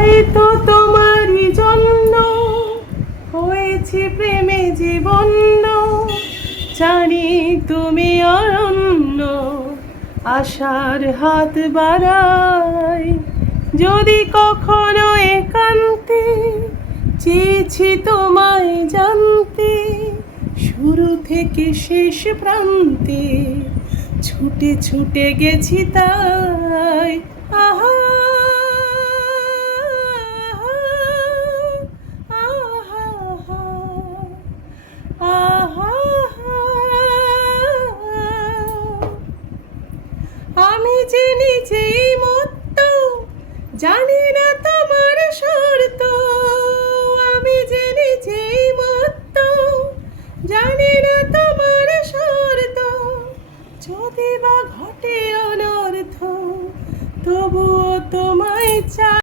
হয়তো তোমারই জন্য হয়েছে প্রেমে জীবন্য, জানি তুমি অরণ্য, আশার হাত বাড়াই। যদি কখনো একান্তে চেয়েছি তোমায় জানতে, শুরু থেকে শেষ প্রান্তে ছুটে ছুটে গেছি তাই। আহা আমি যে নিজেই মত্ত, জানি না তোমার শর্ত। আমি যে নিজেই মত্ত, জানি না তোমার শর্ত। যদি বা ঘটে অনর্থ, তবুও তোমায় চাই।